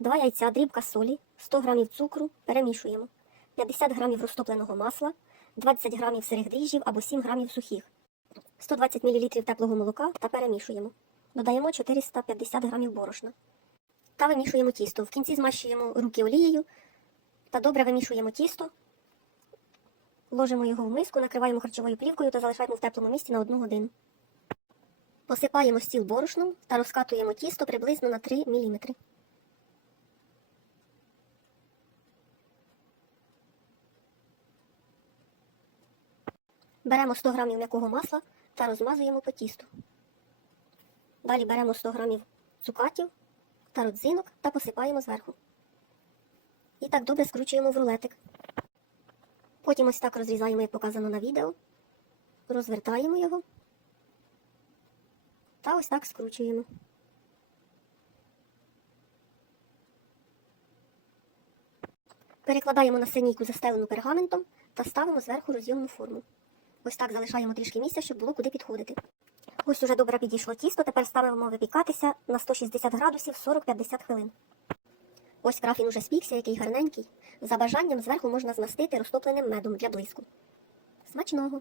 2 яйця, дрібка солі, 100 г цукру перемішуємо, 50 г розтопленого масла, 20 г сирих дріжджів або 7 г сухих, 120 мл теплого молока та перемішуємо. Додаємо 450 г борошна. Та вимішуємо тісто. В кінці змащуємо руки олією та добре вимішуємо тісто. Ложимо його в миску, накриваємо харчовою плівкою та залишаємо в теплому місці на 1 годину. Посипаємо стіл борошном та розкатуємо тісто приблизно на 3 мм. Беремо 100 г м'якого масла та розмазуємо по тісту. Далі беремо 100 г цукатів та родзинок та посипаємо зверху. І так добре скручуємо в рулетик. Потім ось так розрізаємо, як показано на відео. Розвертаємо його та ось так скручуємо. Перекладаємо на синійку застелену пергаментом та ставимо зверху роз'ємну форму. Ось так залишаємо трішки місця, щоб було куди підходити. Ось уже добре підійшло тісто, тепер ставимо випікатися на 160 градусів 40-50 хвилин. Ось крафін уже спікся, який гарненький. За бажанням зверху можна змастити розтопленим медом для блиску. Смачного!